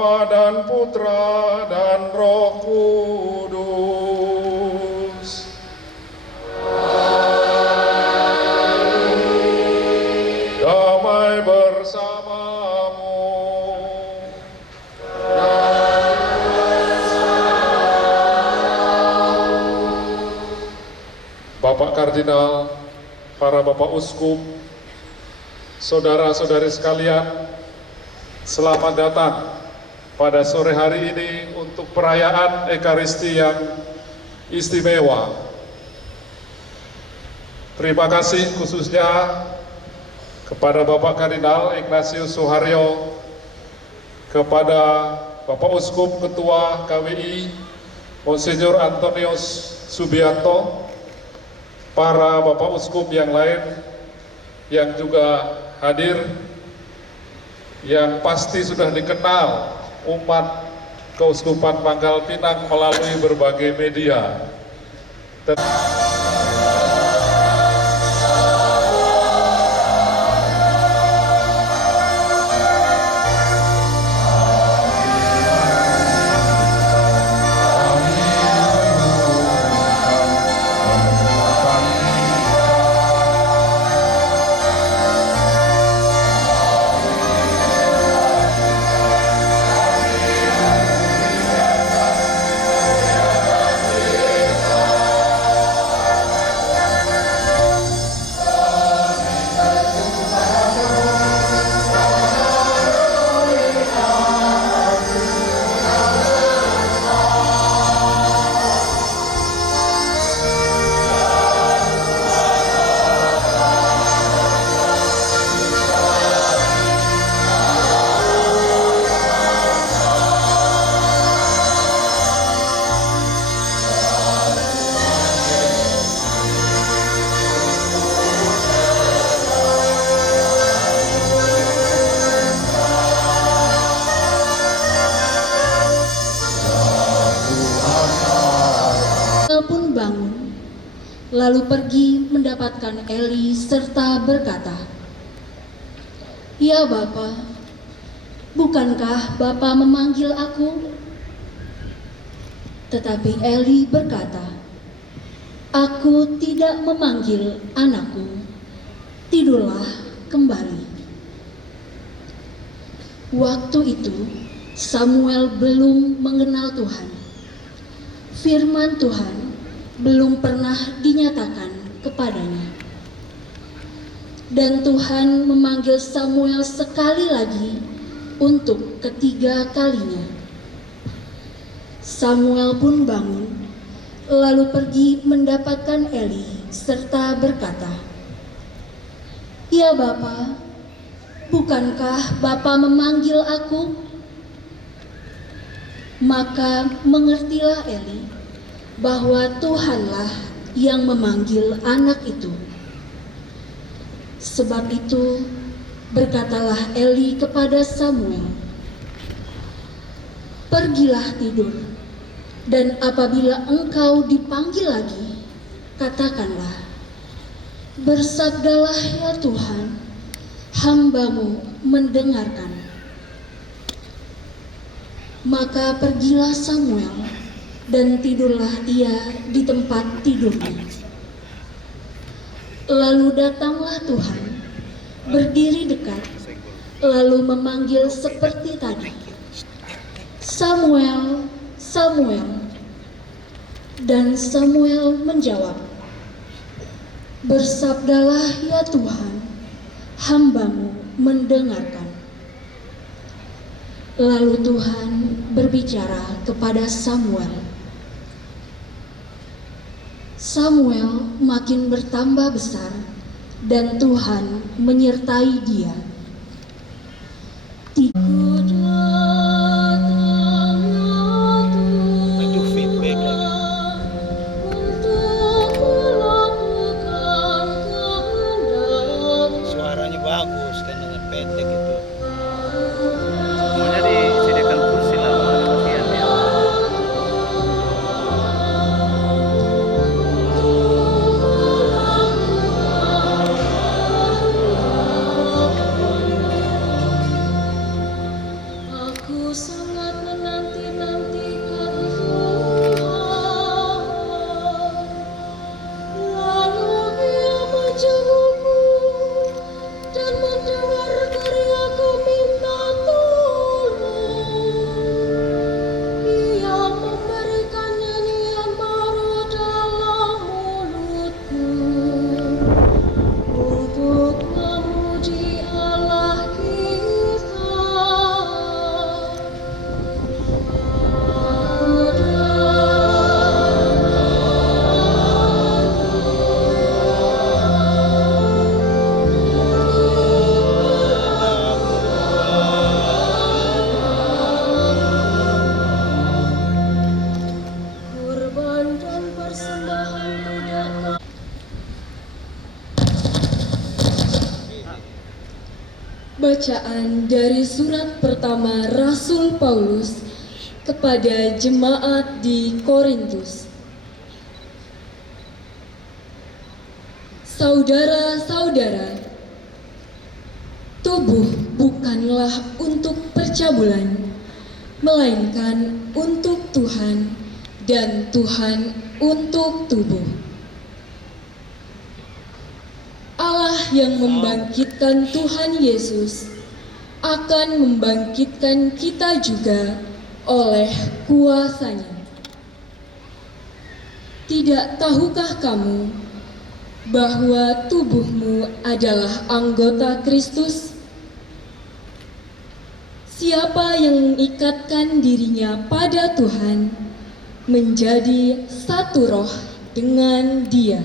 Bapa dan Putra dan Roh Kudus. Damai bersamamu. Bapak Kardinal, para Bapak Uskup, saudara-saudari sekalian, selamat datang pada sore hari ini untuk perayaan Ekaristi yang istimewa. Terima kasih khususnya kepada Bapak Kardinal Ignatius Suharyo, kepada Bapak Uskup Ketua KWI Monsinyur Antonius Subianto, para Bapak Uskup yang lain yang juga hadir, yang pasti sudah dikenal umat Keuskupan Pangkal Pinang melalui berbagai media. Pun bangun, lalu pergi mendapatkan Eli serta berkata, "Ya Bapa, bukankah Bapa memanggil aku?" Tetapi Eli berkata, "Aku tidak memanggil anakku, tidurlah kembali." Waktu itu Samuel belum mengenal Tuhan. Firman Tuhan belum pernah dinyatakan kepadanya. Dan Tuhan memanggil Samuel sekali lagi untuk ketiga kalinya. Samuel pun bangun, lalu pergi mendapatkan Eli serta berkata, "Ya Bapa, bukankah Bapa memanggil aku?" Maka mengertilah Eli bahwa Tuhanlah yang memanggil anak itu. Sebab itu berkatalah Eli kepada Samuel, "Pergilah tidur, dan apabila engkau dipanggil lagi, katakanlah, 'Bersabdalah ya Tuhan, hamba-Mu mendengarkan.'" Maka pergilah Samuel, dan tidurlah ia di tempat tidurnya. Lalu datanglah Tuhan, berdiri dekat, lalu memanggil seperti tadi, "Samuel, Samuel." Dan Samuel menjawab, "Bersabdalah ya Tuhan, hamba-Mu mendengarkan." Lalu Tuhan berbicara kepada Samuel. Samuel makin bertambah besar, dan Tuhan menyertai dia. Suaranya bagus kan dengan pendek itu. Semuanya disediakan kursi lah latihan ya. Bacaan dari surat pertama Rasul Paulus kepada jemaat di Korintus. Saudara-saudara, tubuh bukanlah untuk percabulan, melainkan untuk Tuhan, dan Tuhan untuk tubuh. Allah yang membangkitkan Tuhan Yesus akan membangkitkan kita juga oleh kuasa-Nya. Tidak tahukah kamu bahwa tubuhmu adalah anggota Kristus? Siapa yang mengikatkan dirinya pada Tuhan menjadi satu roh dengan Dia.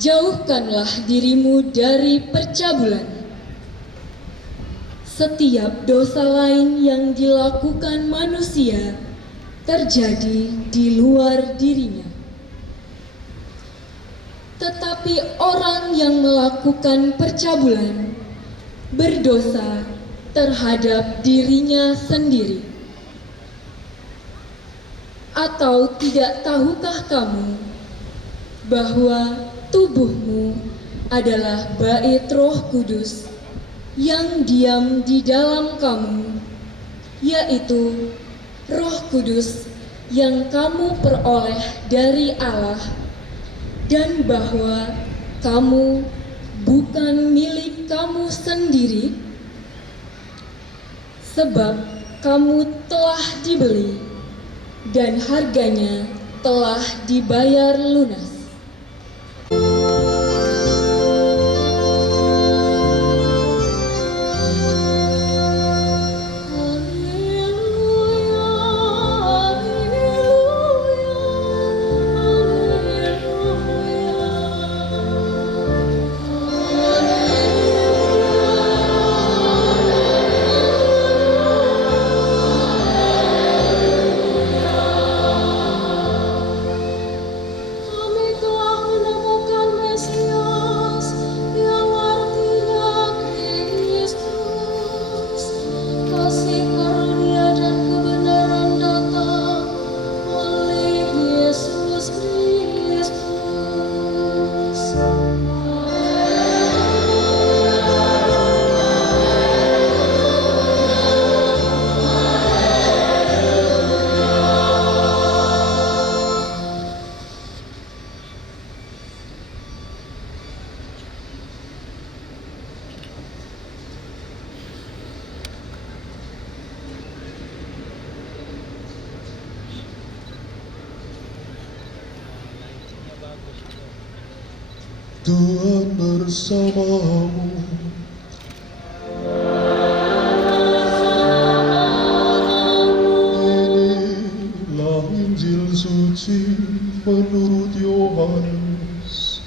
Jauhkanlah dirimu dari percabulan. Setiap dosa lain yang dilakukan manusia terjadi di luar dirinya. Tetapi orang yang melakukan percabulan berdosa terhadap dirinya sendiri. Atau tidak tahukah kamu bahwa tubuhmu adalah bait Roh Kudus yang diam di dalam kamu, yaitu Roh Kudus yang kamu peroleh dari Allah, dan bahwa kamu bukan milik kamu sendiri, sebab kamu telah dibeli dan harganya telah dibayar lunas. Tuhan bersamamu. Inilah Injil suci menurut Yohanes.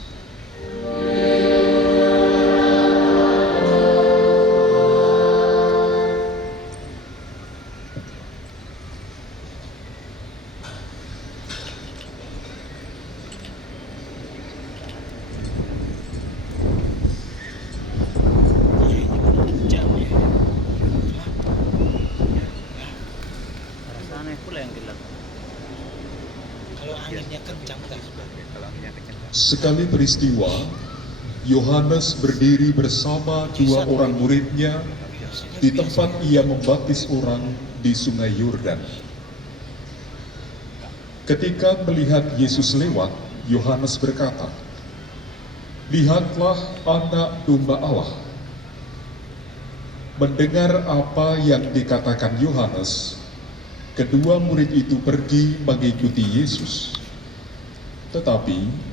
Rasanya pula yang gelap. Kalau anginnya kencang kan? Kalau anginnya kencang. Sekali peristiwa, Yohanes berdiri bersama dua orang muridnya di tempat ia membaptis orang di Sungai Yordan. Ketika melihat Yesus lewat, Yohanes berkata, "Lihatlah anak domba Allah." Mendengar apa yang dikatakan Yohanes, kedua murid itu pergi mengikuti Yesus. Tetapi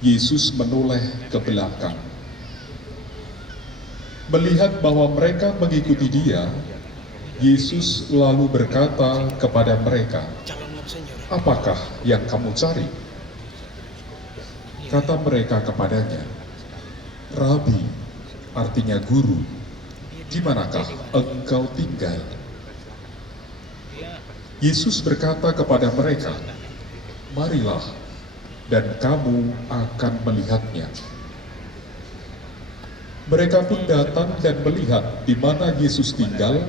Yesus menoleh ke belakang. Melihat bahwa mereka mengikuti Dia, Yesus lalu berkata kepada mereka, "Apakah yang kamu cari?" Kata mereka kepadanya, "Rabi," artinya guru, "di manakah engkau tinggal?" Yesus berkata kepada mereka, "Marilah, dan kamu akan melihatnya." Mereka pun datang dan melihat di mana Yesus tinggal,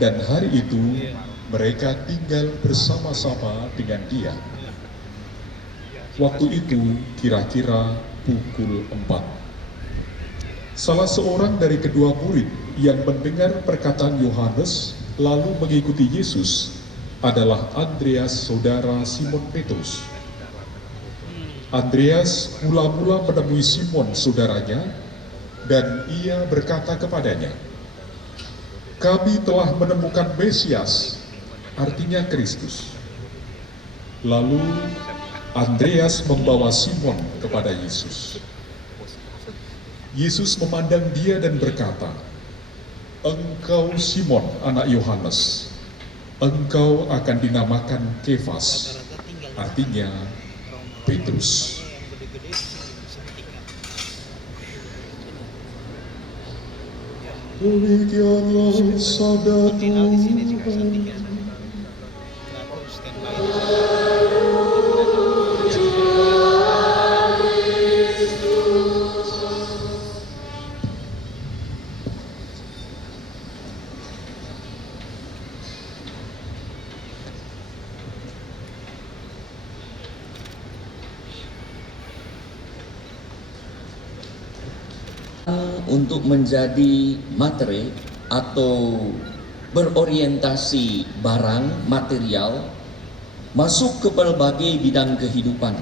dan hari itu mereka tinggal bersama-sama dengan Dia. Waktu itu kira-kira pukul 4. Salah seorang dari kedua murid yang mendengar perkataan Yohanes lalu mengikuti Yesus adalah Andreas, saudara Simon Petrus. Andreas mula-mula menemui Simon saudaranya, dan ia berkata kepadanya, "Kami telah menemukan Mesias," artinya Kristus. Lalu Andreas membawa Simon kepada Yesus. Yesus memandang dia dan berkata, "Engkau Simon, anak Yohanes, engkau akan dinamakan Kefas," artinya Petrus. Demikianlah sabda Tuhan. Untuk menjadi materi atau berorientasi barang material masuk ke berbagai bidang kehidupan.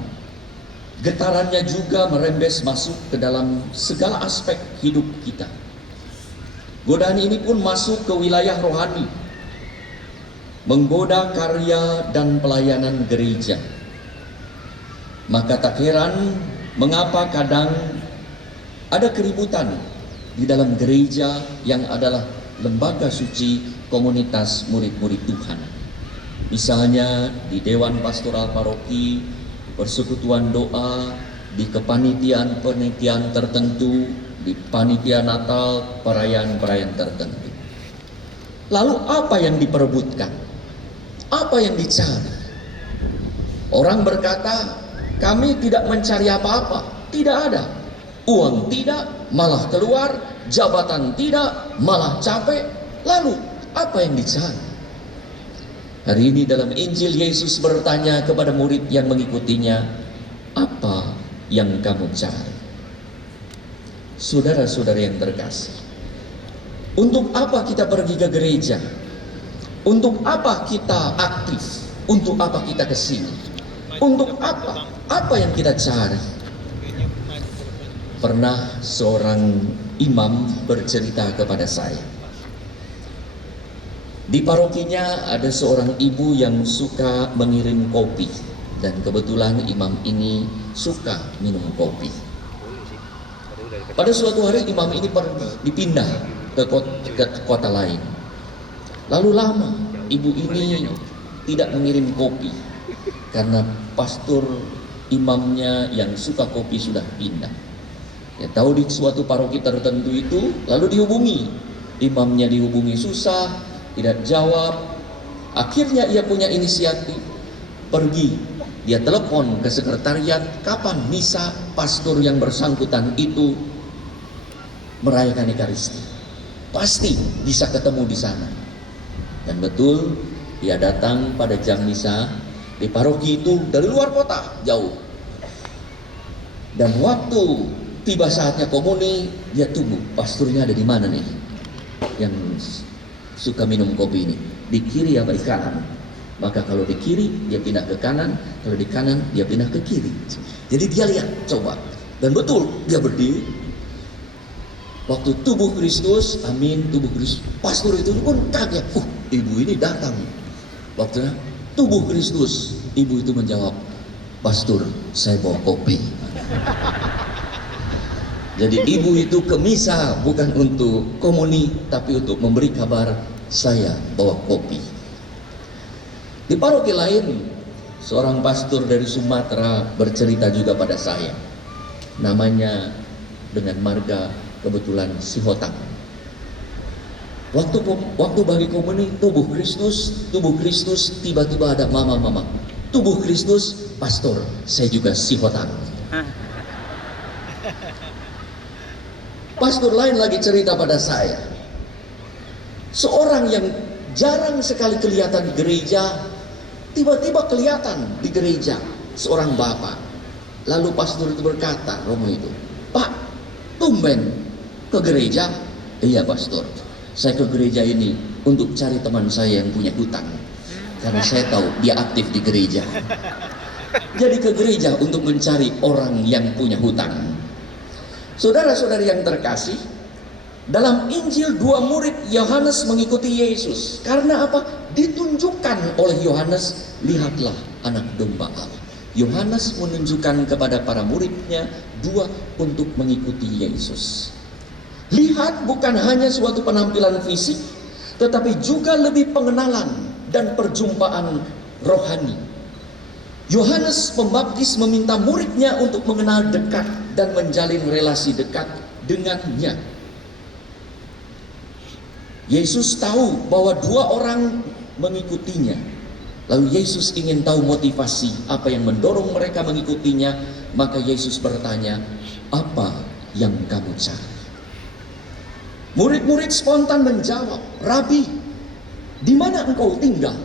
Getarannya juga merembes masuk ke dalam segala aspek hidup kita. Godaan ini pun masuk ke wilayah rohani, menggoda karya dan pelayanan gereja. Maka tak heran mengapa kadang ada keributan di dalam gereja yang adalah lembaga suci komunitas murid-murid Tuhan. Misalnya di Dewan Pastoral Paroki, persekutuan doa, di kepanitiaan-panitiaan tertentu, di panitia Natal, perayaan-perayaan tertentu. Lalu apa yang diperebutkan? Apa yang dicari? Orang berkata, kami tidak mencari apa-apa. Tidak ada. Uang tidak, malah keluar. Jabatan tidak, malah capek. Lalu apa yang dicari? Hari ini dalam Injil Yesus bertanya kepada murid yang mengikutinya, apa yang kamu cari? Saudara-saudara yang terkasih, untuk apa kita pergi ke gereja? Untuk apa kita aktif? Untuk apa kita ke sini? Untuk apa? Apa yang kita cari? Pernah seorang imam bercerita kepada saya. Di parokinya ada seorang ibu yang suka mengirim kopi, dan kebetulan imam ini suka minum kopi. Pada suatu hari imam ini dipindah ke kota lain. Lalu lama ibu ini tidak mengirim kopi karena pastor imamnya yang suka kopi sudah pindah. Ya, tahu di suatu paroki tertentu itu, lalu dihubungi. Imamnya dihubungi susah, tidak jawab. Akhirnya ia punya inisiatif, pergi. Dia telepon ke sekretariat, kapan misa pastor yang bersangkutan itu merayakan Ekaristi. Pasti bisa ketemu di sana. Dan betul, dia datang pada jam misa di paroki itu dari luar kota, jauh. Dan waktu tiba saatnya komuni, dia tunggu pasturnya ada di mana nih yang suka minum kopi ini, di kiri apa di kanan. Maka kalau di kiri dia pindah ke kanan, kalau di kanan dia pindah ke kiri. Jadi dia lihat, coba, dan betul dia berdiri. Waktu tubuh Kristus, amin, tubuh Kristus, pastor itu pun kaget, ibu ini datang. Waktunya tubuh Kristus, ibu itu menjawab, pastor, saya bawa kopi. Jadi ibu itu ke misa bukan untuk komuni, tapi untuk memberi kabar, saya bawa kopi. Di paroki lain, seorang pastor dari Sumatera bercerita juga pada saya. Namanya dengan marga kebetulan Sihotang. Waktu bagi komuni, tubuh Kristus, tiba-tiba ada mama. Tubuh Kristus, pastor, saya juga Sihotang. Pastor lain lagi cerita pada saya, seorang yang jarang sekali kelihatan di gereja, tiba-tiba kelihatan di gereja, seorang bapak. Lalu pastor itu berkata, Romo itu, Pak, tumben ke gereja? Iya pastor, saya ke gereja ini untuk cari teman saya yang punya hutang, karena saya tahu dia aktif di gereja. Jadi ke gereja untuk mencari orang yang punya hutang. Saudara-saudari yang terkasih, dalam Injil dua murid Yohanes mengikuti Yesus. Karena apa? Ditunjukkan oleh Yohanes, lihatlah anak domba Allah. Yohanes menunjukkan kepada para muridnya dua untuk mengikuti Yesus. Lihat bukan hanya suatu penampilan fisik, tetapi juga lebih pengenalan dan perjumpaan rohani. Yohanes Pembaptis meminta muridnya untuk mengenal dekat dan menjalin relasi dekat dengannya. Yesus tahu bahwa dua orang mengikutinya. Lalu Yesus ingin tahu motivasi apa yang mendorong mereka mengikutinya. Maka Yesus bertanya, apa yang kamu cari? Murid-murid spontan menjawab, Rabi, di mana engkau tinggal?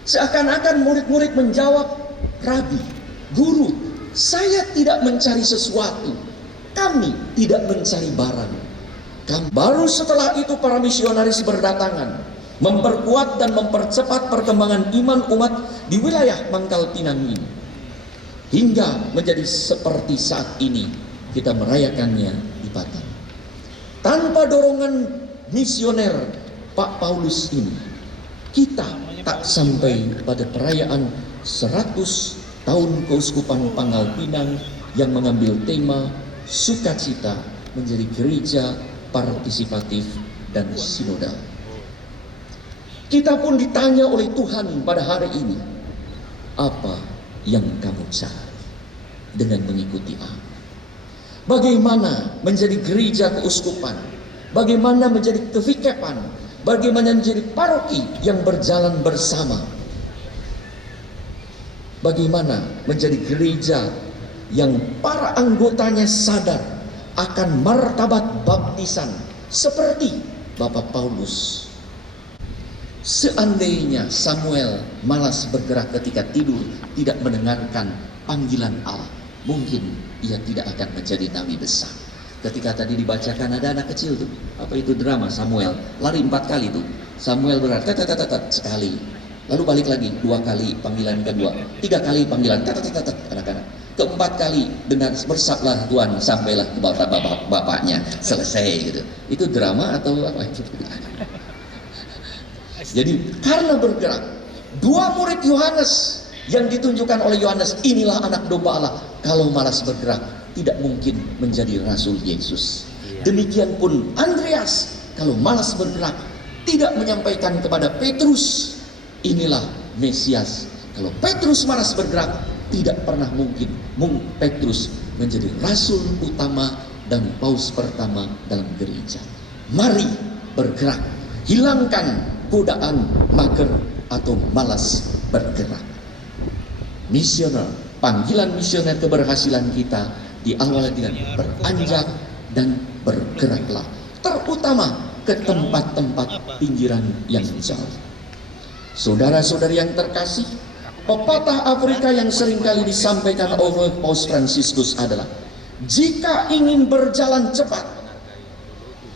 Seakan-akan murid-murid menjawab, Rabi, Guru, saya tidak mencari sesuatu. Kami tidak mencari barang. Baru setelah itu para misionaris berdatangan, memperkuat dan mempercepat perkembangan iman umat di wilayah Pangkal Pinang ini. Hingga menjadi seperti saat ini kita merayakannya di Batam. Tanpa dorongan misioner Pak Paulus ini, kita tak sampai pada perayaan 100 tahun Keuskupan Pangkal Pinang yang mengambil tema sukacita menjadi gereja partisipatif dan sinodal. Kita pun ditanya oleh Tuhan pada hari ini, apa yang kamu cari dengan mengikuti aku? Bagaimana menjadi gereja keuskupan? Bagaimana menjadi kevikepan? Bagaimana menjadi paroki yang berjalan bersama? Bagaimana menjadi gereja yang para anggotanya sadar akan martabat baptisan seperti Bapak Paulus? Seandainya Samuel malas bergerak ketika tidur, tidak mendengarkan panggilan Allah, mungkin ia tidak akan menjadi nabi besar. Ketika tadi dibacakan ada anak kecil tuh, apa itu drama Samuel, lari 4 kali tuh. Samuel berlari sekali, lalu balik lagi 2 kali panggilan kedua, 3 kali panggilan anak-anak. Keempat kali dengar bersablah Tuhan, sampailah ke bapaknya, selesai gitu. Itu drama atau apa itu? Jadi karena bergerak, 2 murid Yohanes yang ditunjukkan oleh Yohanes, inilah anak domba Allah. Kalau malas bergerak, tidak mungkin menjadi Rasul Yesus. Demikian pun Andreas, kalau malas bergerak, tidak menyampaikan kepada Petrus, inilah Mesias. Kalau Petrus malas bergerak, tidak pernah mungkin Petrus menjadi Rasul utama dan Paus pertama dalam gereja. Mari bergerak, hilangkan godaan mager atau malas bergerak. Misioner, panggilan misioner keberhasilan kita diawali dengan beranjak dan bergeraklah, terutama ke tempat-tempat pinggiran yang jauh. Saudara-saudari yang terkasih, pepatah Afrika yang seringkali disampaikan oleh Paus Fransiskus adalah, jika ingin berjalan cepat,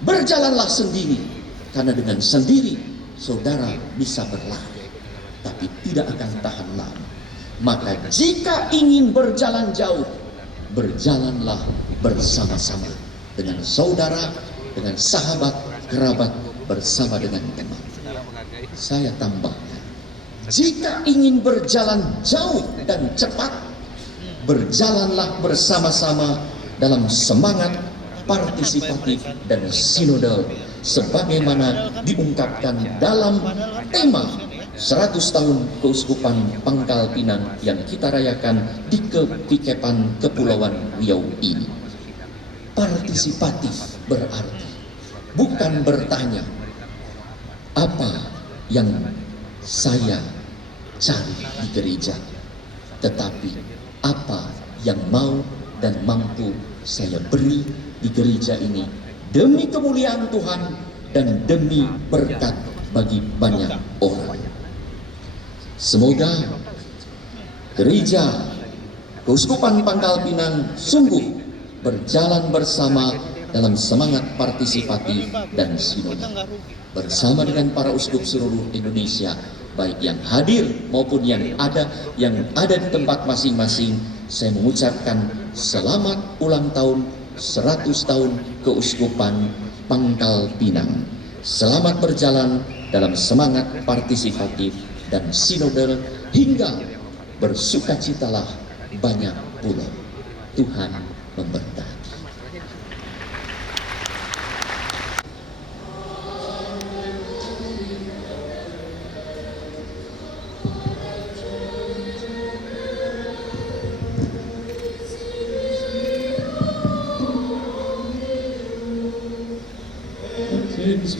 berjalanlah sendiri, karena dengan sendiri saudara bisa berlari, tapi tidak akan tahan lama. Maka jika ingin berjalan jauh, berjalanlah bersama-sama dengan saudara, dengan sahabat, kerabat, bersama dengan teman. Saya tambahkan, jika ingin berjalan jauh dan cepat, berjalanlah bersama-sama dalam semangat partisipatif dan sinodal, sebagaimana diungkapkan dalam tema 100 tahun Keuskupan Pangkal Pinang yang kita rayakan di Kepikepan Kepulauan Riau ini. Partisipatif berarti bukan bertanya apa yang saya cari di gereja, tetapi apa yang mau dan mampu saya beri di gereja ini demi kemuliaan Tuhan dan demi berkat bagi banyak orang. Semoga gereja Keuskupan Pangkal Pinang sungguh berjalan bersama dalam semangat partisipatif dan sinode bersama dengan para uskup seluruh Indonesia, baik yang hadir maupun yang ada di tempat masing-masing. Saya mengucapkan selamat ulang tahun 100 tahun Keuskupan Pangkal Pinang. Selamat berjalan dalam semangat partisipatif dan sinodal hingga bersukacitalah banyak pulau. Tuhan memberkati.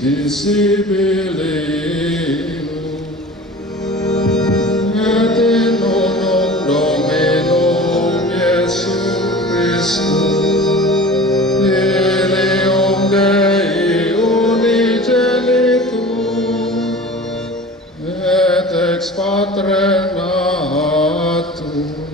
Visibile et in nomine Dominum Iesu Christu Filium Dei unigenitum et ex Patre natum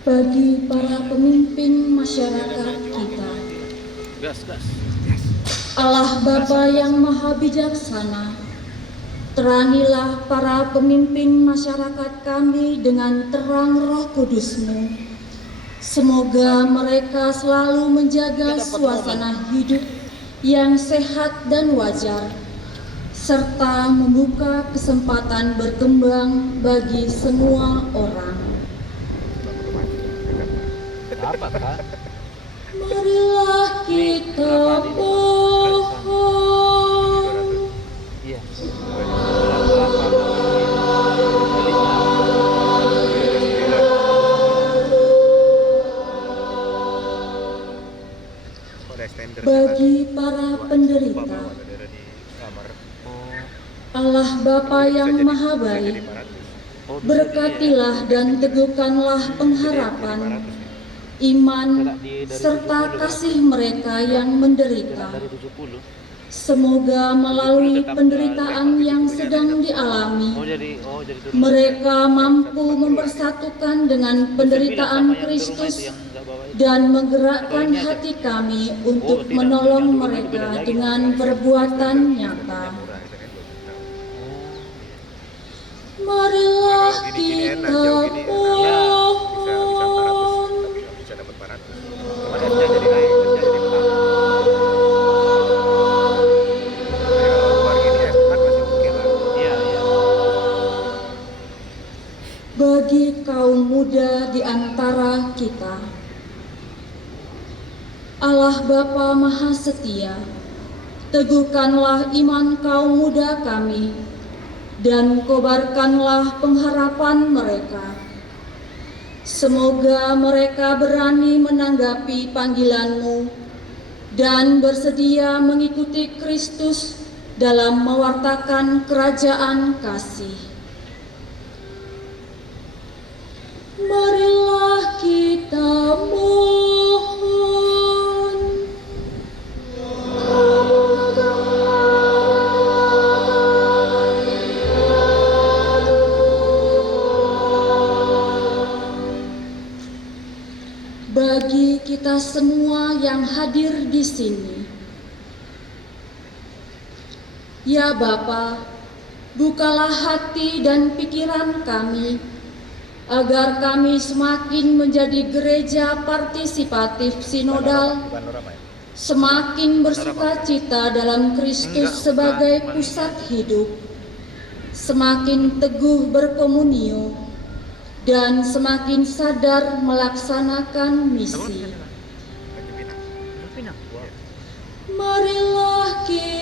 bagi para pemimpin masyarakat kita. Allah Bapa yang Maha Bijaksana, terangilah para pemimpin masyarakat kami dengan terang Roh Kudus-Mu. Semoga mereka selalu menjaga suasana hidup yang sehat dan wajar, serta membuka kesempatan berkembang bagi semua orang. Marilah kita mohon. Bagi para penderita, Allah Bapa yang Maha Baik, berkatilah dan teguhkanlah pengharapan, iman, serta kasih mereka yang menderita. Semoga melalui penderitaan yang sedang dialami, mereka mampu mempersatukan dengan penderitaan Kristus dan menggerakkan hati kami untuk menolong mereka dengan perbuatan nyata. Marilah kita mohon. Bagi kaum muda di antara kita, Allah Bapa Maha Setia, teguhkanlah iman kaum muda kami dan kobarkanlah pengharapan mereka. Semoga mereka berani menanggapi panggilan-Mu dan bersedia mengikuti Kristus dalam mewartakan kerajaan kasih. Marilah kita mohon. Bagi kita semua yang hadir di sini, ya Bapa, bukalah hati dan pikiran kami, agar kami semakin menjadi gereja partisipatif sinodal, semakin bersukacita dalam Kristus sebagai pusat hidup, semakin teguh berkomunio, dan semakin sadar melaksanakan misi. Marilah kita